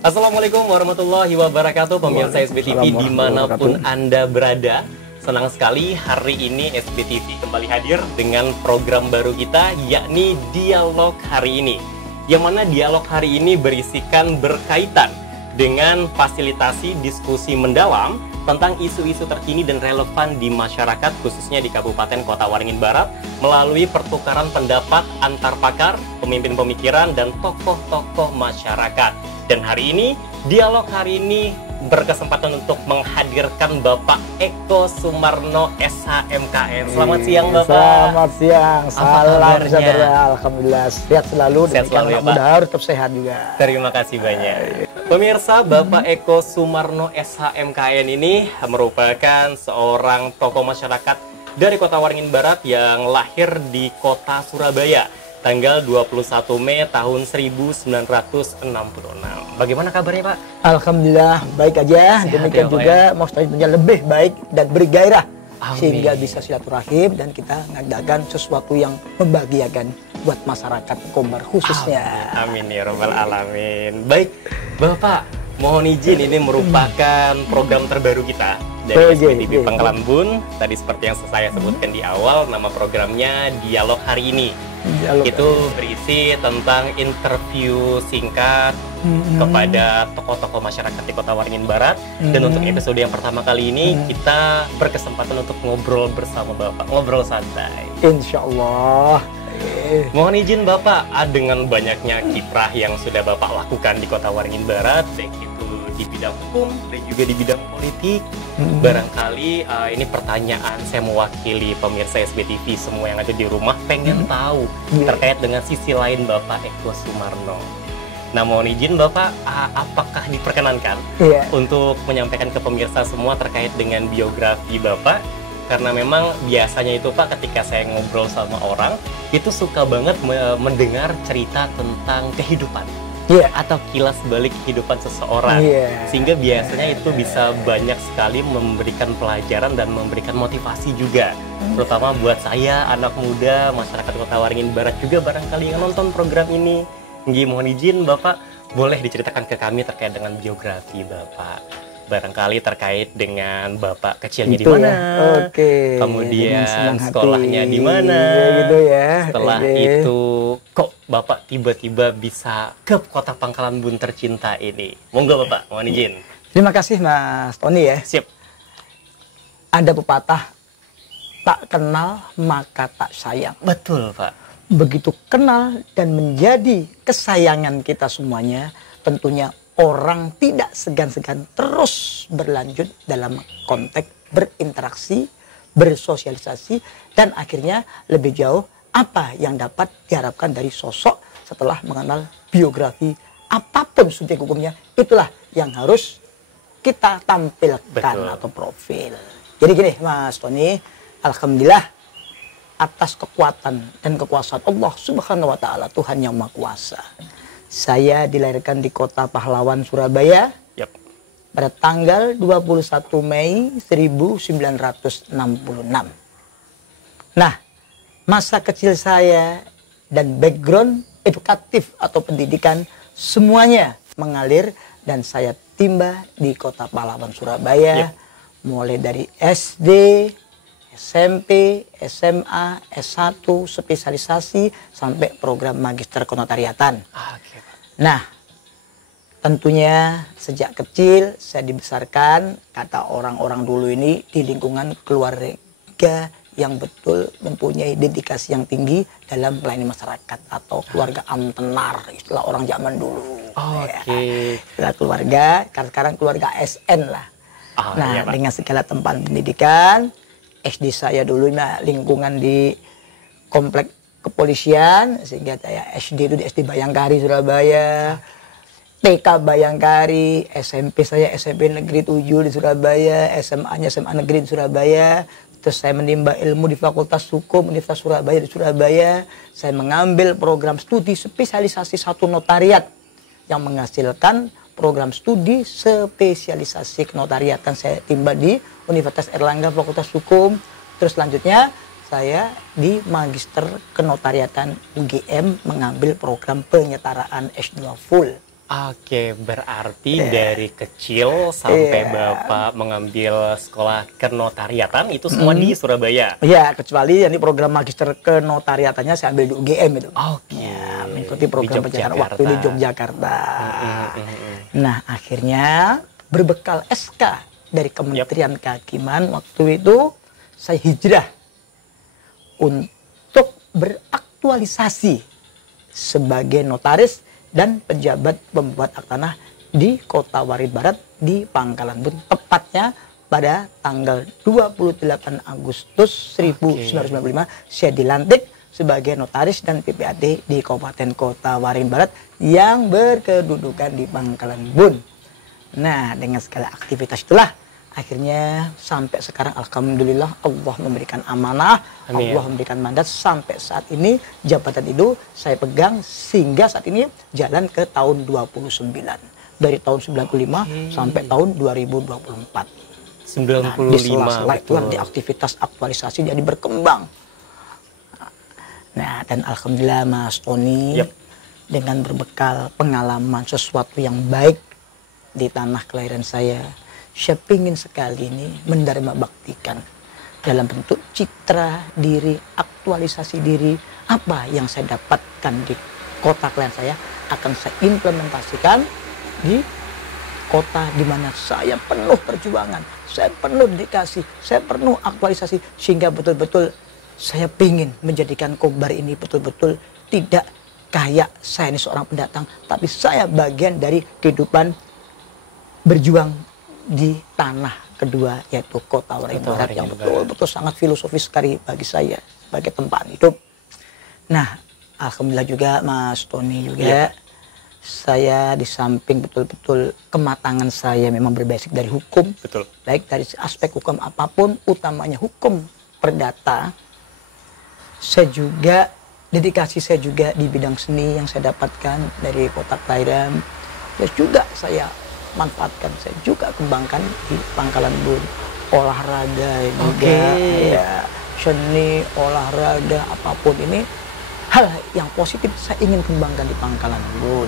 Assalamualaikum warahmatullahi wabarakatuh, pemirsa SBTV dimanapun Anda berada. Senang sekali hari ini SBTV kembali hadir dengan program baru kita, yakni Dialog Hari Ini. Yang mana dialog hari ini berkaitan dengan fasilitasi diskusi mendalam tentang isu-isu terkini dan relevan di masyarakat, khususnya di Kabupaten Kota Waringin Barat, melalui pertukaran pendapat antar pakar, pemimpin pemikiran, dan tokoh-tokoh masyarakat. Dan hari ini, dialog hari ini berkesempatan untuk menghadirkan Bapak Eko Sumarno SHMKN. Selamat siang Bapak. Selamat siang. Salam sejahtera. Alhamdulillah sehat selalu. Sehat selalu ya Pak. Mudah-mudahan tetap sehat juga. Terima kasih banyak. Pemirsa, Bapak Eko Sumarno SHMKN ini merupakan seorang tokoh masyarakat dari Kota Waringin Barat yang lahir di Kota Surabaya tanggal 21 Mei tahun 1966. Bagaimana kabarnya Pak? Alhamdulillah baik aja. Sehat demikian ya, Pak, juga maksudnya lebih baik dan bergairah. Amin. Sehingga bisa silaturahim dan kita mengadakan sesuatu yang membahagiakan buat masyarakat Kombar khususnya. Amin ya Rabbal Alamin. Baik Bapak, mohon izin ini merupakan program terbaru kita dari SBTV Pangkalan Bun. Tadi seperti yang saya sebutkan di awal, nama programnya Dialog Hari Ini. Itu berisi tentang interview singkat kepada tokoh-tokoh masyarakat di Kota Waringin Barat. Dan untuk episode yang pertama kali ini kita berkesempatan untuk ngobrol bersama Bapak, ngobrol santai. Insya Allah. Mohon izin Bapak, dengan banyaknya kiprah yang sudah Bapak lakukan di Kota Waringin Barat, baik itu di bidang hukum dan juga di bidang politik, barangkali ini pertanyaan saya mewakili pemirsa SBTV semua yang ada di rumah pengen tahu terkait dengan sisi lain Bapak Eko Sumarno. Nah, mohon izin Bapak, apakah diperkenankan untuk menyampaikan ke pemirsa semua terkait dengan biografi Bapak? Karena memang biasanya itu Pak, ketika saya ngobrol sama orang, itu suka banget mendengar cerita tentang kehidupan. Atau kilas balik kehidupan seseorang, sehingga biasanya itu bisa banyak sekali memberikan pelajaran dan memberikan motivasi juga, terutama buat saya, anak muda, masyarakat Kota Waringin Barat juga barangkali yang nonton program ini. Mohon izin Bapak, boleh diceritakan ke kami terkait dengan biografi Bapak, barangkali terkait dengan Bapak kecilnya di mana, kemudian sekolahnya di mana, setelah itu kok Bapak tiba-tiba bisa ke Kota Pangkalan Bun tercinta ini. Monggo Bapak, mohon izin. Terima kasih Mas Tony ya. Sip. Ada pepatah, tak kenal maka tak sayang. Betul Pak. Begitu kenal dan menjadi kesayangan kita semuanya, tentunya orang tidak segan-segan terus berlanjut dalam konteks berinteraksi, bersosialisasi, dan akhirnya lebih jauh apa yang dapat diharapkan dari sosok setelah mengenal biografi apapun subjek hukumnya, itulah yang harus kita tampilkan atau profil. Jadi gini Mas Tony, alhamdulillah atas kekuatan dan kekuasaan Allah Subhanahu wa Ta'ala, Tuhan yang Maha Kuasa, saya dilahirkan di Kota Pahlawan Surabaya pada tanggal 21 Mei 1966. Nah, masa kecil saya dan background edukatif atau pendidikan semuanya mengalir dan saya timba di Kota Pahlawan Surabaya, mulai dari SD, SMP, SMA, S1, spesialisasi, sampai program magister kenotariatan. Nah, tentunya sejak kecil saya dibesarkan, kata orang-orang dulu ini, di lingkungan keluarga yang betul mempunyai dedikasi yang tinggi dalam melayani masyarakat, atau keluarga amtenar, istilah orang zaman dulu. Istilah keluarga, sekarang keluarga ASN lah. Dengan segala tempat pendidikan, SD saya dulu lingkungan di komplek kepolisian, sehingga saya SD itu di SD Bayangkari Surabaya, TK Bayangkari, SMP saya SMP Negeri 7 di Surabaya, SMA-nya SMA Negeri di Surabaya. Terus saya menimba ilmu di Fakultas Hukum Universitas Surabaya di Surabaya. Saya mengambil program studi spesialisasi 1 notariat yang menghasilkan program studi spesialisasi kenotariatan. Saya timba di Universitas Erlangga Fakultas Hukum. Terus selanjutnya saya di Magister Kenotariatan UGM mengambil program penyetaraan S2 full. Oke, berarti dari kecil sampai Bapak mengambil sekolah kenotariatan itu semua di Surabaya? Iya, kecuali yang di program magister kenotariatannya saya ambil di UGM itu. Oke. Ya, mengikuti program pencarian waktu di Yogyakarta. Nah, akhirnya berbekal SK dari Kementerian Kehakiman waktu itu saya hijrah untuk beraktualisasi sebagai notaris dan pejabat pembuat akta tanah di Kota Waringin Barat di Pangkalan Bun, tepatnya pada tanggal 28 Agustus 1995 saya dilantik sebagai notaris dan PPAT di Kabupaten Kota Waringin Barat yang berkedudukan di Pangkalan Bun. Nah, dengan segala aktivitas itulah akhirnya sampai sekarang alhamdulillah Allah memberikan amanah, Allah memberikan mandat sampai saat ini jabatan itu saya pegang sehingga saat ini jalan ke tahun 29. Dari tahun 95 sampai tahun 2024. 95. Nah, di sela-sela itulah di aktivitas aktualisasi jadi berkembang. Nah, dan alhamdulillah Mas Tony dengan berbekal pengalaman sesuatu yang baik di tanah kelahiran saya ingin sekali ini mendarma baktikan dalam bentuk citra diri, aktualisasi diri, apa yang saya dapatkan di kota kelahiran saya akan saya implementasikan di kota di mana saya penuh perjuangan, saya penuh dedikasi, saya penuh aktualisasi sehingga betul-betul saya ingin menjadikan Kobar ini betul-betul tidak kayak saya ini seorang pendatang, tapi saya bagian dari kehidupan berjuang di tanah kedua yaitu Kota Waringin Barat yang betul-betul sangat filosofis sekali bagi saya sebagai tempat hidup. Nah, alhamdulillah juga Mas Tony juga saya di samping betul-betul kematangan saya memang berbasic dari hukum, baik dari aspek hukum apapun, utamanya hukum perdata. Saya juga dedikasi saya juga di bidang seni yang saya dapatkan dari kota kelahiran. Terus juga saya manfaatkan, saya juga kembangkan di Pangkalan Bun, olahraga juga, ya, seni, olahraga apapun ini hal yang positif saya ingin kembangkan di Pangkalan Bun.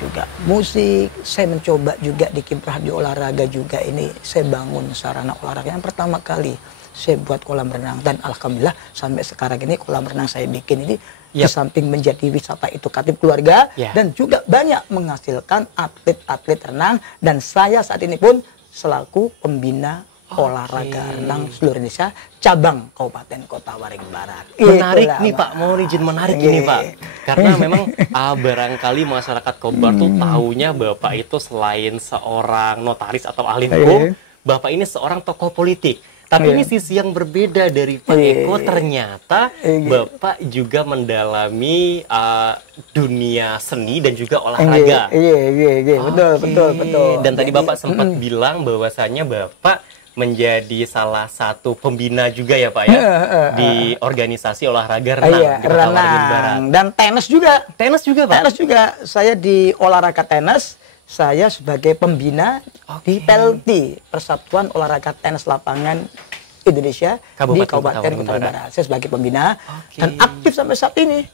Juga musik, saya mencoba juga di Kiprah di olahraga juga ini saya bangun sarana olahraga yang pertama kali saya buat kolam renang dan alhamdulillah sampai sekarang ini kolam renang saya bikin ini di samping menjadi wisata edukatif keluarga dan juga banyak menghasilkan atlet-atlet renang dan saya saat ini pun selaku pembina olahraga renang seluruh Indonesia cabang Kabupaten Kota Waringin Barat. Menarik nih Pak, mau izin menarik ini Pak, karena memang barangkali masyarakat Kobar tuh taunya Bapak itu selain seorang notaris atau ahli hukum, Bapak ini seorang tokoh politik. Tapi ini sisi yang berbeda dari Pak Eko, ternyata Bapak juga mendalami dunia seni dan juga olahraga. Betul. Dan tadi Bapak sempat bilang bahwasanya Bapak menjadi salah satu pembina juga ya Pak ya, di organisasi olahraga renang di Kota Waringin Barat. Dan tenis juga. Tenis juga Pak? Tenis juga. Saya di olahraga tenis. Saya sebagai pembina di PLT, Persatuan Olahraga Tenis Lapangan Indonesia di Kabupaten Kota Barat. Saya sebagai pembina dan aktif sampai saat ini.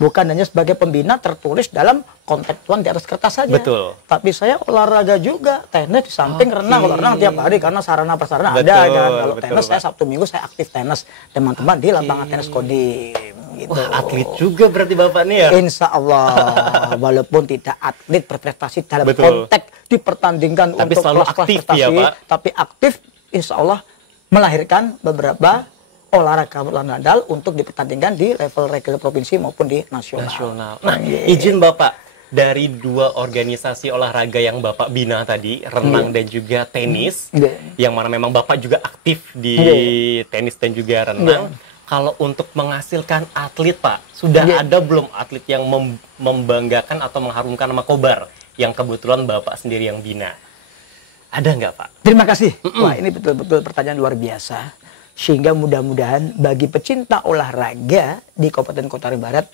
Bukan hanya sebagai pembina tertulis dalam kontrak uang di atas kertas saja. Betul. Tapi saya olahraga juga, tenis di samping renang. Kalau renang tiap hari karena sarana prasarana ada kan. Kalau tenis saya Sabtu Minggu saya aktif tenis teman-teman di lapangan tenis Kodim. Gitu. Wah, atlet juga berarti Bapak nih ya? Insya Allah, walaupun tidak atlet berprestasi dalam konteks dipertandingkan tapi untuk selalu aktif ya Pak? Tapi aktif, Insya Allah melahirkan beberapa olahraga handal untuk dipertandingkan di level reguler provinsi maupun di nasional. Nah, izin Bapak, dari dua organisasi olahraga yang Bapak bina tadi, renang dan juga tenis, yang mana memang Bapak juga aktif di tenis dan juga renang. Kalau untuk menghasilkan atlet Pak, sudah ada belum atlet yang membanggakan atau mengharumkan nama Kobar yang kebetulan Bapak sendiri yang bina? Ada nggak Pak? Terima kasih. Wah, ini betul-betul pertanyaan luar biasa. Sehingga mudah-mudahan bagi pecinta olahraga di Kabupaten Kota Waringin Barat,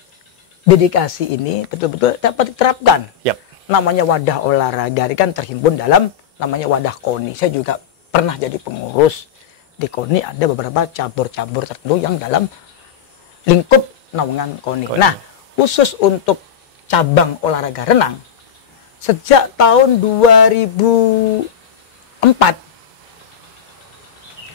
dedikasi ini betul-betul dapat diterapkan. Namanya wadah olahraga kan terhimpun dalam namanya wadah KONI. Saya juga pernah jadi pengurus. Di KONI ada beberapa cabur-cabur tertentu yang dalam lingkup naungan KONI. Nah, khusus untuk cabang olahraga renang, sejak tahun 2004,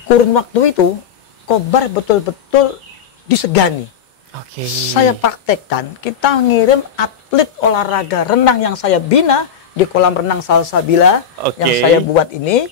kurun waktu itu, Kobar betul-betul disegani. Oke. Saya praktekkan, kita ngirim atlet olahraga renang yang saya bina di kolam renang Salsabila yang saya buat ini.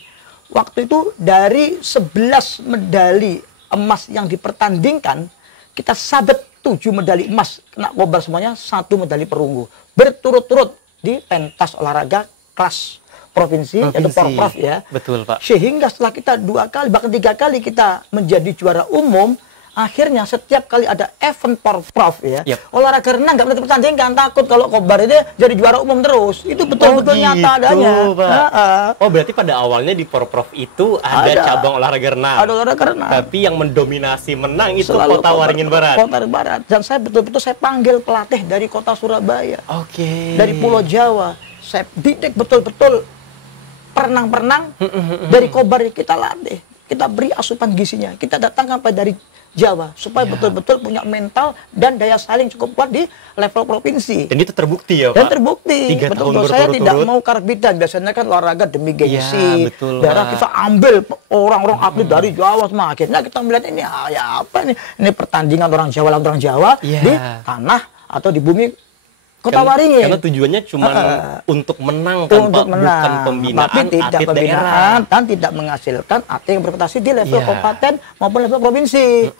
Waktu itu dari 11 medali emas yang dipertandingkan, kita sabet 7 medali emas kena Kobar semuanya, 1 medali perunggu. Berturut-turut di pentas olahraga kelas provinsi. Yaitu Porprov ya. Betul, Pak. Sehingga setelah kita 2 kali, bahkan 3 kali kita menjadi juara umum, akhirnya setiap kali ada event Porprov ya, olahraga renang nggak boleh dipertandingkan, takut kalau Kobar ini jadi juara umum terus. Itu betul-betul nyata adanya. Oh, berarti pada awalnya di Porprov itu ada cabang olahraga renang. Ada olahraga renang. Tapi yang mendominasi menang itu Selalu Kota Waringin Barat. Kota Waringin Barat. Dan saya betul-betul saya panggil pelatih dari kota Surabaya. Oke. Dari Pulau Jawa. Saya didik betul-betul perenang-perenang dari Kobar kita latih. Kita beri asupan gizinya. Kita datangkan pada dari Jawa supaya betul-betul punya mental dan daya saing cukup kuat di level provinsi. Dan itu terbukti ya, Pak? Dan terbukti. 3 tahun betul, saya tidak mau karbidan. Biasanya kan olahraga demi gengsi. Darah kita ambil orang-orang atlet dari Jawa semua. Akhirnya kita melihat ini ya apa ini? Ini pertandingan orang Jawa lawan orang Jawa di tanah atau di bumi Kota Waringin. Karena tujuannya cuma untuk menang kan, Pak, bukan pembinaan tapi tidak atlet pembinaan daerah. dan tidak menghasilkan atlet yang berprestasi di level kabupaten maupun level provinsi.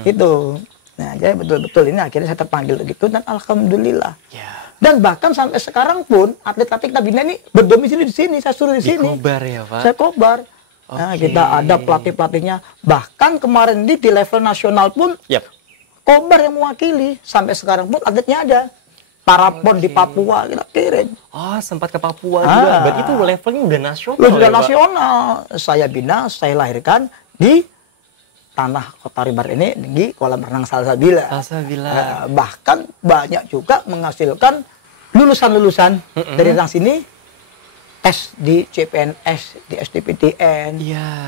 Itu. Nah, jadi betul-betul ini akhirnya saya terpanggil begitu dan alhamdulillah. Dan bahkan sampai sekarang pun atlet-atlet kita bina ini berdomisili di sini, saya suruh di sini. Kobar ya, Pak. Saya Kobar. Nah, kita ada pelatih-pelatihnya. Bahkan kemarin di level nasional pun Kobar yang mewakili. Sampai sekarang pun atletnya ada. Parapon di Papua kita kirim. Oh, sempat ke Papua juga. Berarti itu levelnya udah nasional. Udah nasional. Saya bina, saya lahirkan di tanah Kota Waringin Barat ini di kolam renang Salsabila. Bahkan banyak juga menghasilkan lulusan-lulusan dari renang sini tes di CPNS, di SDPTN,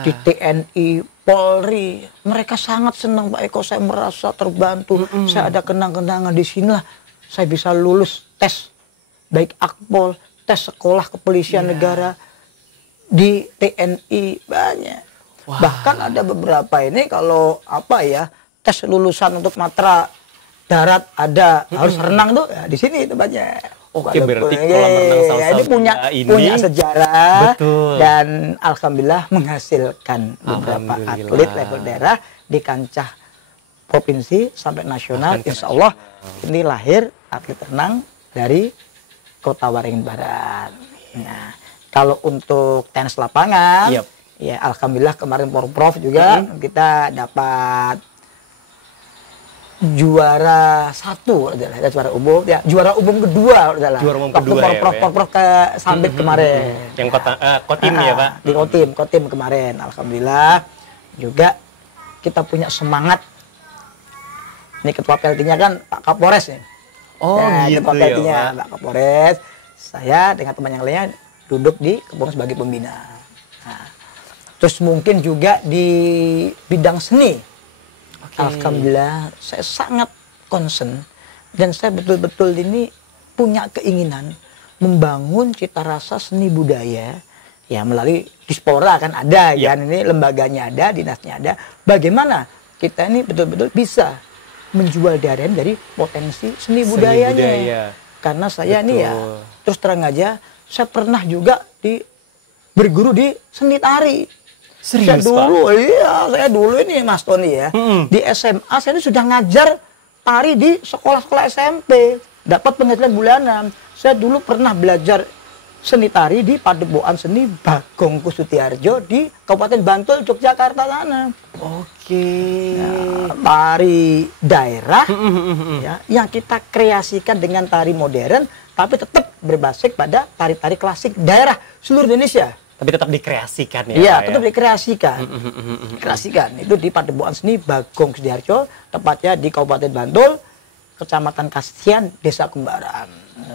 di TNI, Polri. Mereka sangat senang, Pak Eko. Saya merasa terbantu. Saya ada kenang-kenangan di sinilah. Saya bisa lulus tes baik Akpol, tes sekolah kepolisian negara di TNI banyak. Bahkan ada beberapa ini kalau apa ya tes lulusan untuk matra darat ada harus renang tuh ya, di sini itu banyak. Oke, berarti kolam renang Salsabila ini punya sejarah dan alhamdulillah menghasilkan beberapa atlet level daerah di kancah provinsi sampai nasional. Insya Allah ini lahir atlet renang dari Kota Waringin Barat. Nah, kalau untuk tenis lapangan, ya alhamdulillah kemarin Porprov juga kita dapat juara 1 adalah juara umum ya, juara umum kedua adalah juara umum kedua Porprov ke Sambit kemarin. Yang Kotim ya, Pak. Di Kotim kemarin alhamdulillah juga kita punya semangat. Ini ketua PLT-nya kan Pak Kapolres nih. Oh, gitu ketua PLT-nya Pak Kapolres. Saya dengan teman yang lainnya duduk di Kepulauan sebagai pembina. Nah, terus mungkin juga di bidang seni. Alhamdulillah saya sangat concern dan saya betul-betul ini punya keinginan membangun cita rasa seni budaya ya melalui Dispora kan ada kan ini lembaganya ada, dinasnya ada. Bagaimana kita ini betul-betul bisa menjual daerah dari potensi seni budayanya. Karena saya ini ya terus terang aja saya pernah juga berguru di seni tari. Serius, saya dulu ini Mas Tony ya. Di SMA saya ini sudah ngajar tari di sekolah-sekolah SMP. Dapat penghasilan bulanan. Saya dulu pernah belajar seni tari di Padepokan Seni Bagong Kusutiarjo di Kabupaten Bantul, Yogyakarta sana. Nah, tari daerah ya, yang kita kreasikan dengan tari modern, tapi tetap berbasis pada tari-tari klasik daerah seluruh Indonesia. Tapi tetap dikreasikan ya? Iya, tetap dikreasikan. Kreasikan. Itu di Padepokan Seni Bagong Kusutiarjo, tepatnya di Kabupaten Bantul, Kecamatan Kasihan, Desa Kembaran.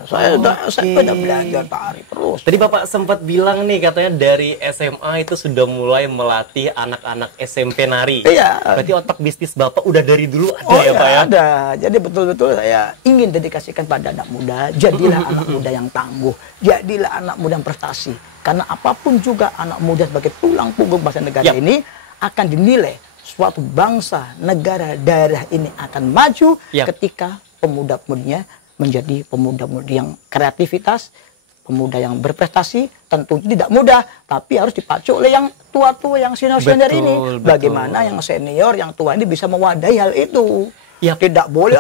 Saya udah belajar tari terus. Tadi Bapak sempat bilang nih katanya dari SMA itu sudah mulai melatih anak-anak SMP nari. Iya. Berarti otak bisnis Bapak udah dari dulu ada Oh ya Pak ya? ada. Jadi betul-betul saya ingin dedikasikan pada anak muda. Jadilah anak muda yang tangguh. Jadilah anak muda yang prestasi. Karena apapun juga anak muda sebagai tulang punggung bangsa negara ini akan dinilai suatu bangsa, negara, daerah ini akan maju ketika pemuda-pemudinya menjadi pemuda-pemudi yang kreativitas, pemuda yang berprestasi. Tentu tidak mudah, tapi harus dipacu oleh yang tua-tua, yang senior-senior ini. Bagaimana yang senior, yang tua ini bisa mewadahi hal itu. Ya, tidak boleh,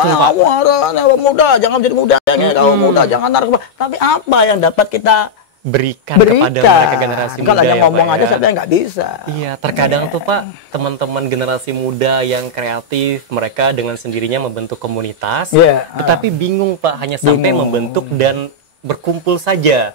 muda, jangan menjadi muda, kalau muda, jangan narkoba. Tapi apa yang dapat kita berikan kepada mereka generasi muda? Kalau yang ngomong Pak, aja sampai nggak bisa. Iya, terkadang tuh Pak, teman-teman generasi muda yang kreatif, mereka dengan sendirinya membentuk komunitas, tetapi bingung Pak, hanya sampai membentuk dan berkumpul saja.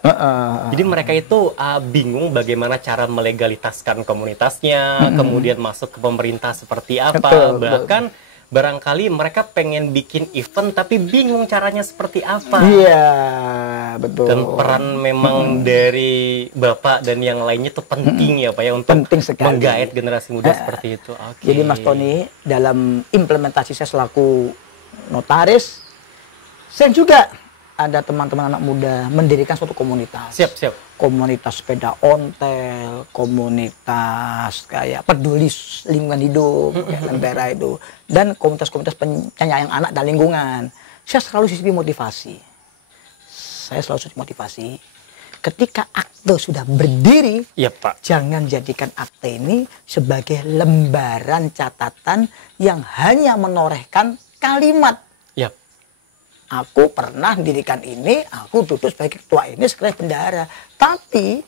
Jadi mereka itu bingung bagaimana cara melegalitaskan komunitasnya, kemudian masuk ke pemerintah seperti apa, bahkan barangkali mereka pengen bikin event tapi bingung caranya seperti apa. Iya, betul. Dan peran memang dari Bapak dan yang lainnya itu penting ya Pak ya, untuk menggait generasi muda seperti itu. Jadi Mas Tony, dalam implementasi saya selaku notaris, saya juga ada teman-teman anak muda mendirikan suatu komunitas. Siap. Komunitas sepeda ontel, komunitas kayak peduli lingkungan hidup, kayak Lentera itu, dan komunitas-komunitas penyayang anak dan lingkungan. Saya selalu sisi motivasi. Ketika akte sudah berdiri, Pak, jangan jadikan akte ini sebagai lembaran catatan yang hanya menorehkan kalimat. Aku pernah mendirikan ini, aku duduk sebagai ketua ini, sekretaris bendahara. Tapi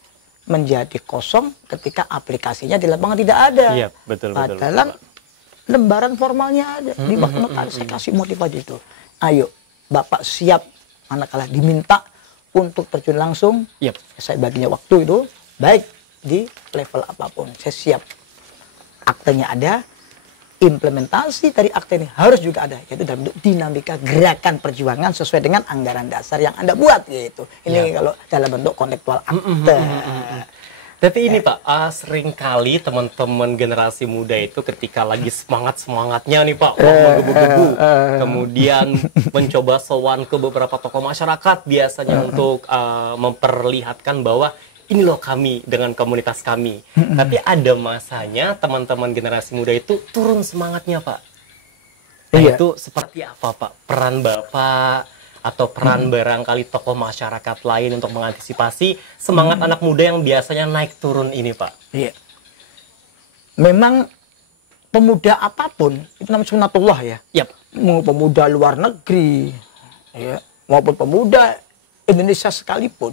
menjadi kosong ketika aplikasinya di lapangan tidak ada. Padahal lembaran formalnya ada. Di waktu notaris saya kasih motivasi itu. Ayo, Bapak siap manakala diminta untuk terjun langsung. Saya baginya waktu itu, baik di level apapun. Saya siap. Aktenya ada. Implementasi dari akte ini harus juga ada, yaitu dalam bentuk dinamika gerakan perjuangan sesuai dengan anggaran dasar yang Anda buat gitu. Ini kalau dalam bentuk kontekstual akte. Tapi ini Pak, seringkali teman-teman generasi muda itu ketika lagi semangat-semangatnya nih Pak, menggebu-gebu, kemudian mencoba sowan ke beberapa tokoh masyarakat biasanya untuk memperlihatkan bahwa ini loh kami dengan komunitas kami. Tapi ada masanya teman-teman generasi muda itu turun semangatnya Pak. Nah itu seperti apa Pak? Peran Bapak atau peran barangkali tokoh masyarakat lain untuk mengantisipasi semangat anak muda yang biasanya naik turun ini Pak? Memang pemuda apapun, itu namanya sunatullah ya. Mau pemuda luar negeri, maupun pemuda Indonesia sekalipun,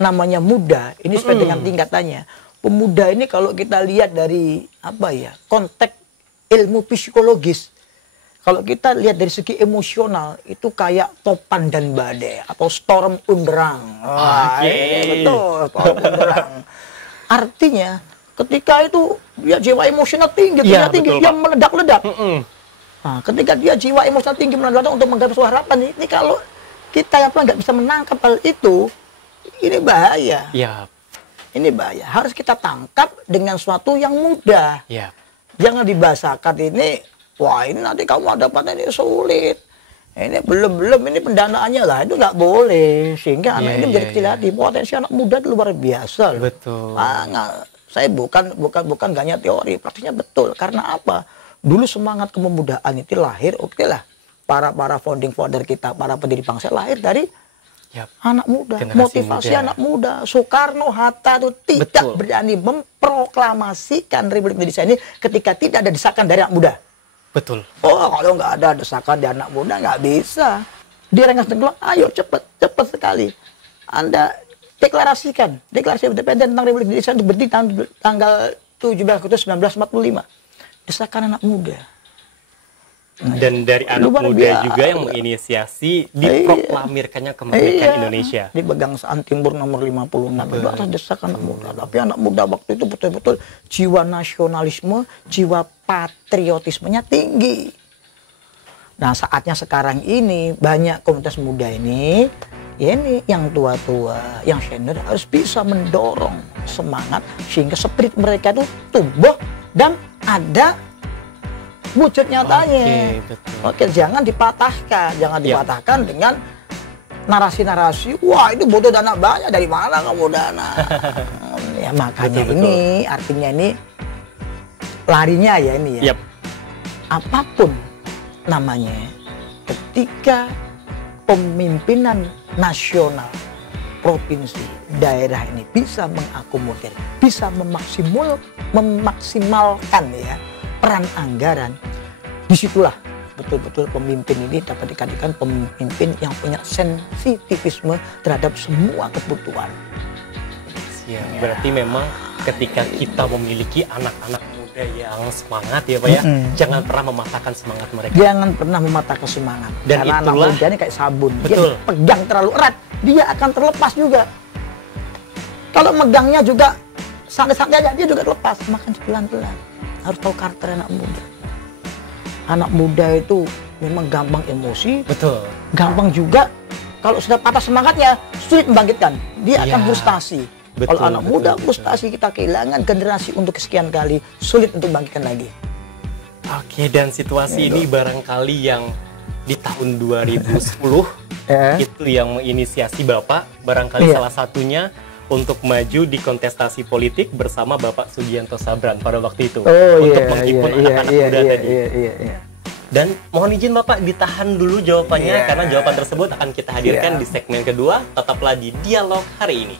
namanya muda, ini sesuai dengan tingkatannya. Pemuda ini kalau kita lihat dari konteks ilmu psikologis, kalau kita lihat dari segi emosional, itu kayak topan dan badai atau storm underang. Betul, storm underang. Artinya ketika itu dia jiwa emosional tinggi, dia meledak-ledak. Nah, ketika dia jiwa emosional tinggi meledak untuk menggapai suatu harapan, ini kalau kita yang nggak bisa menangkap hal itu, ini bahaya. Ini bahaya. Harus kita tangkap dengan sesuatu yang mudah. Jangan dibahasakan ini, wah ini nanti kamu dapatnya ini sulit. Ini belum ini pendanaannya lah, itu nggak boleh. Sehingga anak ini menjadi kecil hati. Potensi anak muda itu luar biasa. Betul. Saya bukan hanya teori, praktisnya betul. Karena apa? Dulu semangat kepemudaan itu lahir, para founding father kita, para pendiri bangsa lahir dari anak muda, motivasi anak muda. Soekarno, Hatta itu tidak berani memproklamasikan Republik Indonesia ini ketika tidak ada desakan dari anak muda. Kalau nggak ada desakan dari anak muda nggak bisa. Di Rengas Dengklok, ayo cepat sekali Anda deklarasi independen tentang Republik Indonesia untuk berdiri tanggal 17 Agustus 1945. Desakan anak muda. Dan dari anak muda juga yang menginisiasi diproklamirkannya kemerdekaan Indonesia. Dipegang Saan Timur nomor 56 itu atas desakan anak muda. Tapi anak muda waktu itu betul-betul jiwa nasionalisme, jiwa patriotismenya tinggi. Nah saatnya sekarang ini banyak komunitas muda ini ya ini yang tua-tua, yang senior harus bisa mendorong semangat sehingga spirit mereka itu tumbuh dan ada wujud nyatanya. Oke, jangan dipatahkan, dipatahkan dengan narasi-narasi, wah itu butuh dana banyak, dari mana kamu dana? Ya makanya ini artinya ini larinya ya ini ya. Apapun namanya, ketika pemimpinan nasional, provinsi, daerah ini bisa mengakomodir, bisa memaksimalkan ya peran anggaran, disitulah betul-betul pemimpin ini dapat dikatakan pemimpin yang punya sensitivisme terhadap semua kebutuhan. Ya, berarti memang ketika kita memiliki anak-anak muda yang semangat ya Pak ya, jangan pernah mematahkan semangat mereka. Jangan pernah mematahkan semangat. Dan karena itulah, anak muda ini kayak sabun. Betul. Dia pegang terlalu erat, dia akan terlepas juga. Kalau megangnya juga santai-santai aja, dia juga terlepas. Makan pelan-pelan. Harus tahu karakter anak muda. Anak muda itu memang gampang emosi. Betul. Gampang juga kalau sudah patah semangatnya, sulit membangkitkan. Dia akan frustasi. Kalau anak muda frustasi, kita kehilangan generasi untuk kesekian kali, sulit untuk bangkitkan lagi. Oke, dan situasi ini barangkali yang di tahun 2010 itu yang menginisiasi Bapak, barangkali salah satunya untuk maju di kontestasi politik bersama Bapak Sugianto Sabran pada waktu itu untuk menghimpun anak-anak muda tadi. Dan mohon izin Bapak ditahan dulu jawabannya karena jawaban tersebut akan kita hadirkan di segmen kedua. Tetaplah di Dialog hari ini.